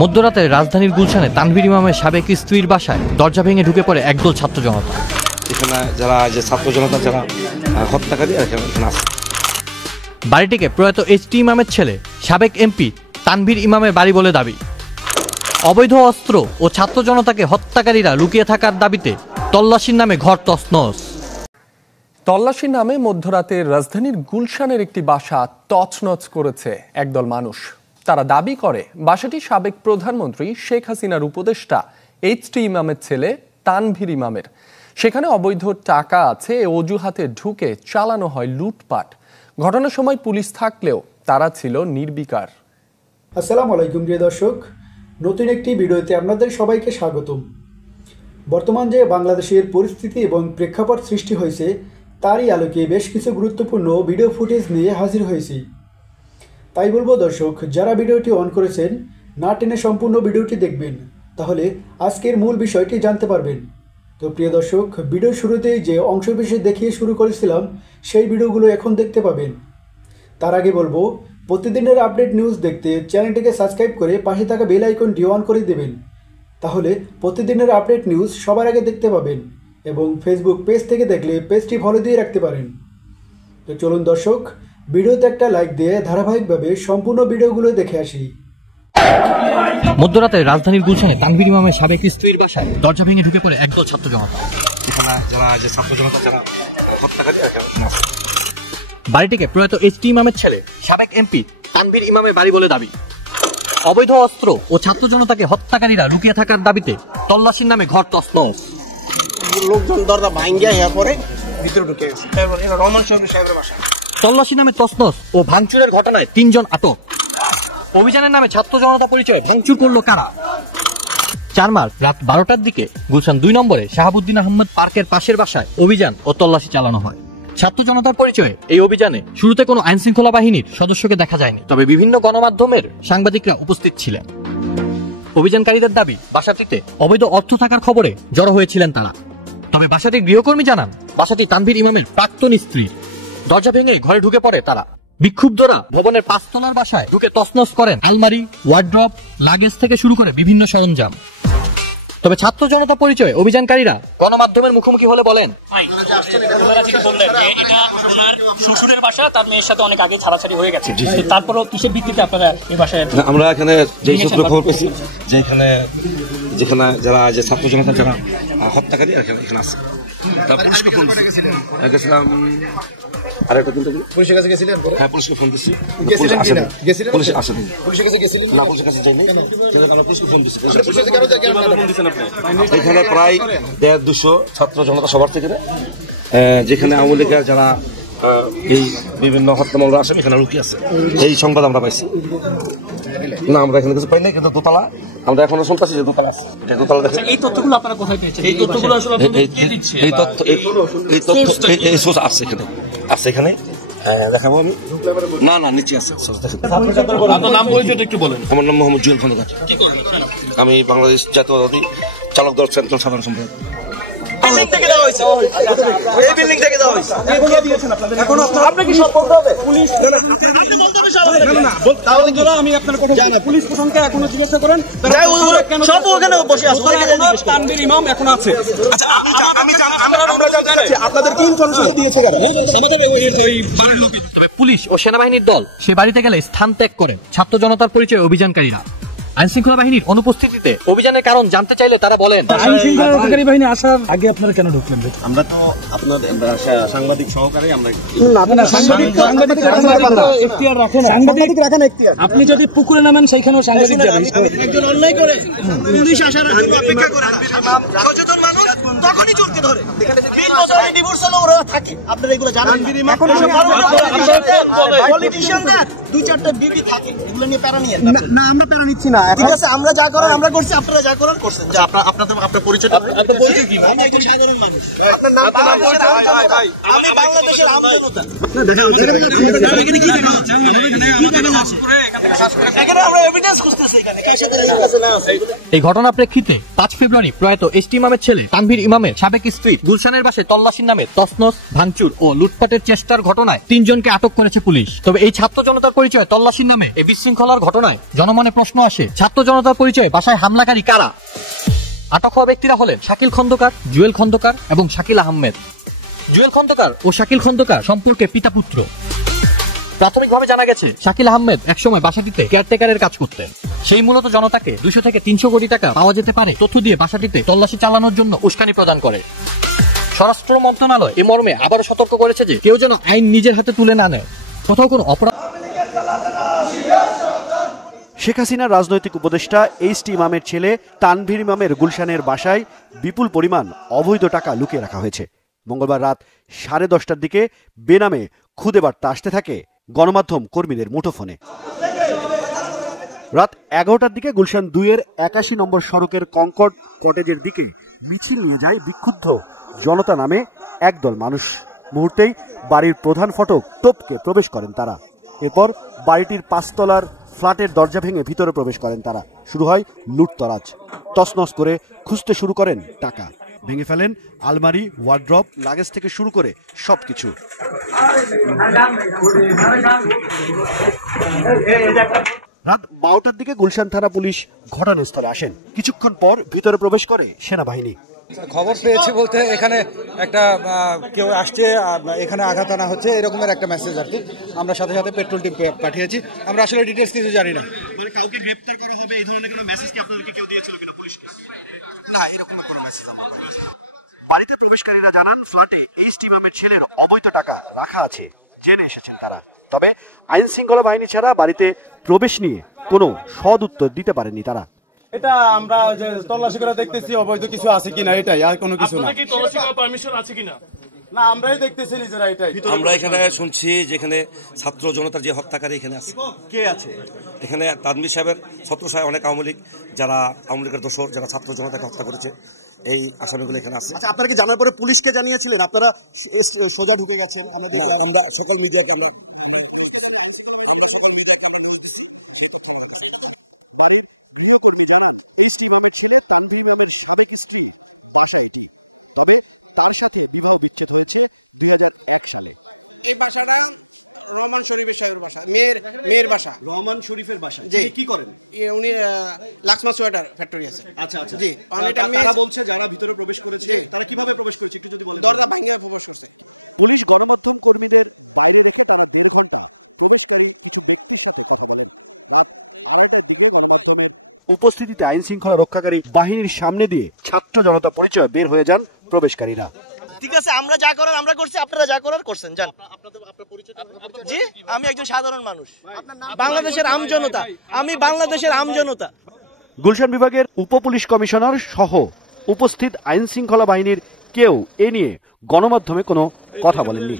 মধ্যরাতে রাজধানীর গুলশানে তানভীর ইমামের সাবেক স্ত্রীর বাসায় দরজা ভেঙে ঢুকে পড়ে একদল ছাত্র জনতা। এখানে যারা ছাত্র জনতা যারা হত্যাকারী এখানে আছে। বাড়িটিকে প্রয়াত এইচ.টি. ইমামের ছেলে সাবেক এমপি তানভীর ইমামের বাড়ি বলে দাবি। অবৈধ অস্ত্র ও ছাত্র জনতাকে হত্যাকারীরা লুকিয়ে থাকার দাবিতে তল্লাশির নামে ঘর তছনছ। তল্লাশির নামে মধ্যরাতে রাজধানীর গুলশানের একটি বাসা তছনছ করেছে একদল মানুষ। তারা দাবি করে বাসাটি সাবেক প্রধানমন্ত্রী শেখ হাসিনার উপদেষ্টা এইচ.টি. ইমামের ছেলে তানভীর ইমামের। সেখানে অবৈধ টাকা আছে এ অজুহাতে ঢুকে চালানো হয় লুটপাট। ঘটনার সময় পুলিশ থাকলেও তারা ছিল নির্বিকার। আসসালামু আলাইকুম প্রিয় দর্শক, নতুন একটি ভিডিওতে আপনাদের সবাইকে স্বাগতম। বর্তমান যে বাংলাদেশের পরিস্থিতি এবং প্রেক্ষাপট সৃষ্টি হয়েছে তারই আলোকে বেশ কিছু গুরুত্বপূর্ণ ভিডিও ফুটেজ নিয়ে হাজির হয়েছি। তাই বলবো দর্শক, যারা ভিডিওটি অন করেছেন না টেনে সম্পূর্ণ ভিডিওটি দেখবেন, তাহলে আজকের মূল বিষয়টি জানতে পারবেন। তো প্রিয় দর্শক, ভিডিওর শুরুতেই যে অংশবিশেষ দেখিয়ে শুরু করেছিলাম সেই ভিডিওগুলো এখন দেখতে পাবেন। তার আগে বলবো, প্রতিদিনের আপডেট নিউজ দেখতে চ্যানেলটিকে সাবস্ক্রাইব করে পাশে থাকা বেল আইকনটি অন করে দেবেন, তাহলে প্রতিদিনের আপডেট নিউজ সবার আগে দেখতে পাবেন। এবং ফেসবুক পেজ থেকে দেখলে পেজটি ফলো দিয়ে রাখতে পারেন। তো চলুন দর্শক, ভিডিওতে একটা লাইক দিয়ে ধারাবাহিকভাবে সম্পূর্ণ ভিডিওগুলো দেখে আসি। মধ্যরাতে রাজধানীর গুলশানে তানভীর ইমামের সাবেক স্ত্রীর বাসায় দরজা ভেঙে ঢুকে পড়ে একদল ছাত্র জনতা। এখানে যারা ছাত্র জনতা যারা হত্যাকারী এখানে আছে। বাড়িটিকে প্রয়াত এইচ.টি. ইমামের ছেলে সাবেক এমপি তানভীর ইমামের বাড়ি বলে দাবি। অবৈধ অস্ত্র ও ছাত্র জনতাকে হত্যাকারীরা লুকিয়ে থাকার দাবিতে তল্লাশির নামে ঘর তছনছ। লোকজন দরজা ভাঙ্গিয়া হয়ে পরে ভিতরে ঢুকে গেছে। রহমান শরীফ সাহেবের বাসা। তল্লাশির নামে তছনছ ও ভাঙচুরের ঘটনায় 3 জন আটক। অভিযানের নামে ছাত্র জনতা পরিচয়ে ভাঙচুর করলো কারা? 4 মার্চ রাত 12টার দিকে গুলশান 2 নম্বরে শাহাবুদ্দিন আহমেদ পার্কের পাশের বাসায় অভিযান ও তল্লাশি চালানো হয়। ছাত্র জনতার পরিচয়ে এই অভিযানে শুরুতে কোনো আইনশৃঙ্খলা বাহিনীর সদস্যকে দেখা যায়নি, তবে বিভিন্ন গণমাধ্যমের সাংবাদিকরা উপস্থিত ছিলেন। অভিযানকারীদের দাবি, বাসাটিতে অবৈধ অর্থ থাকার খবরে জড়ো হয়েছিলেন তারা। তবে বাসাটির গৃহকর্মী জানান বাসাটি তানভীর ইমামের প্রাক্তন স্ত্রীর। দরজা ভেঙে ঘরে ঢুকে পড়ে তারা। বিক্ষুব্ধরা ভবনের 5 তলার বাসায় ঢুকে তছনছ করেন আলমারি, ওয়ার্ড্রপ, লাগেজ থেকে শুরু করে বিভিন্ন সরঞ্জাম। তবে ছাত্র জনতা পরিচয়ে অভিযানকারীরা গণমাধ্যমের মুখোমুখি হলে বলেন, এটা ওনার শ্বশুরের বাসা, তার মেয়ের সাথে অনেক আগে ছাড়াছাড়ি হয়ে গেছে। তারপরও কিসের ভিত্তিতে আপনারা এই বাসায়? আমরা এখানে যে সূত্রে খবর পেয়েছি যে যেখানে যারা ছাত্র জনতা যারা হত্যাকারী এখানে আছে। তা পুলিশকে ফোন গেছিলাম আরেকটা দিন থেকে পুলিশের কাছে গেছিলেন? হ্যাঁ, পুলিশকে ফোন দিচ্ছি। পুলিশের কাছে গেছিলেন? না, পুলিশের কাছে যাইনি। আমরা পুলিশকে ফোন দিচ্ছি। এখানে প্রায় 150-200 ছাত্র জনতা সবার থেকে, যেখানে আওয়ামী লীগের যারা এই বিভিন্ন হত্যা মামলার আসামি এখানে লুকিয়ে আছে, এই সংবাদ আমরা পাইছি। না, আমরা এখানে কিছু পাই নাই, কিন্তু দোতলা আমরা এখনো শুনতেছি যে দোতলা আছে। দোতলা দেখেন। এই তথ্যগুলো আপনারা কোথায় পেয়েছেন? এই তথ্যগুলো আসলে এই তথ্য এই সোর্স আছে এখানে, আছে এখানে দেখাবো আমি। না, নিচে আছে। আমার নাম মোহাম্মদ জুয়েল খন্দকার। কি করেন? আমি বাংলাদেশ জাতীয়তাবাদী চালক দল সেন্ট্রাল সাধারণ সম্পাদক। তবে পুলিশ ও সেনাবাহিনীর দল সে বাড়িতে গেলে স্থান ত্যাগ করেন ছাত্র জনতার পরিচয়ে অভিযানকারীরা। আইনশৃঙ্খলা বাহিনীর অনুপস্থিতিতে অভিযানের কারণ জানতে চাইলে তারা বলেন, আইনশৃঙ্খলা রক্ষাকারী বাহিনী আসার আগে আপনারা কেন ঢুকলেন? আমরা তো আপনার সাংবাদিক সহকারে আমরা আপনি যদি পুকুরে নামেন সেইখানেও সাংবাদিক যাবেন। একজন অন্যায় করে পুলিশ আসার জন্য অপেক্ষা করে সচেতন মানুষ তখনই চোরকে ধরে। 20 বছরের ডিভোর্স হলো ওরা থাকে, আপনারা এগুলো জানেন। পলিটিশিয়ানদের 2-4টা বিবি থাকে, এগুলো নিয়ে প্যারা নিয়ে না। আমরা প্যারা নিচ্ছি না, ঠিক আছে? আমরা যা করার আমরা করছি, আপনারা যা করার করছেন। আপনার পরিচয় কি? আমি একজন সাধারণ মানুষ। আপনার নাম? আমি বাংলাদেশের আমজনতা। এই ঘটনার প্রেক্ষিতে 5 ফেব্রুয়ারি প্রয়াত এইচ.টি. ইমামের ছেলে তানভীর ইমামের সাবেক স্ত্রীর গুলশানের বাসায় তল্লাশির নামে তছনছ, ভাঙচুর ও লুটপাটের চেষ্টার ঘটনায় 3 জনকে আটক করেছে পুলিশ। তবে এই ছাত্র জনতার পরিচয়ে তল্লাশির নামে এই বিশৃঙ্খলার ঘটনায় জনমনে প্রশ্ন আসে ছাত্র জনতার পরিচয়ে বাসায় হামলাকারী কারা? আটক হওয়া ব্যক্তিরা হলেন শাকিল খন্দকার, জুয়েল খন্দকার এবং শাকিল আহমেদ। জুয়েল খন্দকার ও শাকিল খন্দকার সম্পর্কে পিতা পুত্র। প্রাথমিকভাবে জানা গেছে শাকিল আহমেদ একসময় বাসাটিতে কেয়ারটেকারের কাজ করতেন। সেই মূলত জনতাকে 200 থেকে 300 কোটি টাকা পাওয়া যেতে পারে তথ্য দিয়ে বাসাটিতে তল্লাশি চালানোর জন্য উস্কানি প্রদান করে। স্বরাষ্ট্র মন্ত্রণালয় এ মর্মে আবারও সতর্ক করেছে যে কেউ যেন আইন নিজের হাতে তুলে না নেয়। কোথাও কোনো অপরাধ। শেখ হাসিনার রাজনৈতিক উপদেষ্টা এইচ.টি. ইমামের ছেলে তানভীর ইমামের গুলশানের বাসায় বিপুল পরিমাণ অবৈধ টাকা লুকিয়ে রাখা হয়েছে। মঙ্গলবার রাত 10:30টার দিকে বেনামে খুদে বার্তা আসতে থাকে গণমাধ্যম কর্মীদের মুঠোফোনে। রাত 11টার দিকে গুলশান 2-এর 81 নম্বর সড়কের কনকর্ড কটেজের দিকে মিছিল নিয়ে যায় বিক্ষুব্ধ জনতা নামে একদল মানুষ। মুহূর্তেই বাড়ির প্রধান ফটক টপকে প্রবেশ করেন তারা। এরপর বাড়িটির 5 তলার ফ্ল্যাটের দরজা ভেঙে ভিতরে প্রবেশ করেন তারা। শুরু হয় লুটতরাজ। তছনছ করে খুঁজতে শুরু করেন টাকা। ভেঙে ফেলেন আলমারি, ওয়ার্ড্রপ, লাগেজ থেকে শুরু করে সবকিছু। রাত 12টার দিকে গুলশান থানা পুলিশ ঘটনাস্থলে আসেন। কিছুক্ষণ পর ভিতরে প্রবেশ করে সেনাবাহিনী। খবর পেয়েছি বলতে এখানে একটা কেউ আসছে, এখানে আঘাত আনা হচ্ছে, এরকমের একটা মেসেজ আর কি। আমরা সাথে সাথে পেট্রোল টিম পাঠিয়েছি। আমরা আসলে ডিটেলস কিছু জানি না। মানে কাউকে গ্রেফতার করা হবে এই ধরনের কোনো মেসেজ কি আপনাদেরকে কেউ দিয়েছিল কিনা পুলিশকে? না, এরকমের কোনো মেসেজ আমরা পাইনি। বাড়িতে প্রবেশকারীরা জানান ফ্ল্যাটে এইচ.টি. ইমামের ছেলের অবৈধ টাকা রাখা আছে, জেনে এসেছেন তারা। তবে আইন শৃঙ্খলা বাহিনী ছাড়া বাড়িতে প্রবেশ নিয়ে কোনো সদ উত্তর দিতে পারেনি তারা। এটা আমরা যে তল্লাশি করে দেখতেছি অবৈধ কিছু আছে কিনা, এটাই, আর কোনো কিছু না। আপনাদের কি তল্লাশি করার পারমিশন আছে কিনা? না, আমরাই দেখতেছি নিজেরা এটাই। আমরা এখানে শুনছি যেখানে ছাত্র জনতার যে হত্যাকারী এখানে আছে। কে আছে এখানে? তানভীর সাহেবের ছত্র সাহেব, অনেক আওয়ামী লীগ, যারা আওয়ামী লীগের দোসর, যারা ছাত্র জনতাকে হত্যা করেছে, এই আসামিগুলো এখানে আছে। আচ্ছা, আপনারা কি জানার পরে পুলিশকে জানিয়েছিলেন? আপনারা সোজা ঢুকে গেছেন? আমরা দেখলাম। আমরা সকল মিডিয়াকে আমরা সকল মিডিয়াকে আমরা নিউজ দিছি, সেই তথ্য আমাদের কাছে। বাড়ির গৃহকর্মী জানান এইচ.টি. ইমামের ছেলে তানভীর ইমামের সাবেক স্ত্রীর বাসা এটি। তবে তার সাথে বিবাহ বিচ্ছেদ হয়েছে 2001 সালে। এই বাসাটা রহমান শরীফের সাহেবের বাসা, মেয়ের বাসা। রহমান শরীফের বাসা। কি করেন উনি? লাক্সমা সোয়েটার ফ্যাক্টরি আছে। আচ্ছা আচ্ছা, জি। তারা বলছে যারা ভিতরে প্রবেশ করেছে তারা কিভাবে প্রবেশ করেছে একটু যদি বলেন। দরজা ভাঙিয়ে প্রবেশ করছে। পুলিশ গণমাধ্যম কর্মীদের বাইরে রেখে টানা 1.5 ঘন্টা প্রবেশকারী কিছু ব্যক্তির সাথে কথা বলেন। রাত 2:30টার দিকে গণমাধ্যমের উপস্থিতিতে আইন শৃঙ্খলা রক্ষাকারী বাহিনীর সামনে দিয়ে ছাত্র জনতা পরিচয় বের হয়ে যান প্রবেশকারীরা। ঠিক আছে, আমরা যা করার আমরা করছি, আপনারা যা করার করছেন, যান। জি, আমি একজন সাধারণ মানুষ, বাংলাদেশের আমজনতা। আমি বাংলাদেশের আমজনতা। গুলশান বিভাগের উপপুলিশ কমিশনার সহ উপস্থিত আইন শৃঙ্খলা বাহিনীর কেউ এ নিয়ে গণমাধ্যমে কোনো কথা বলেননি।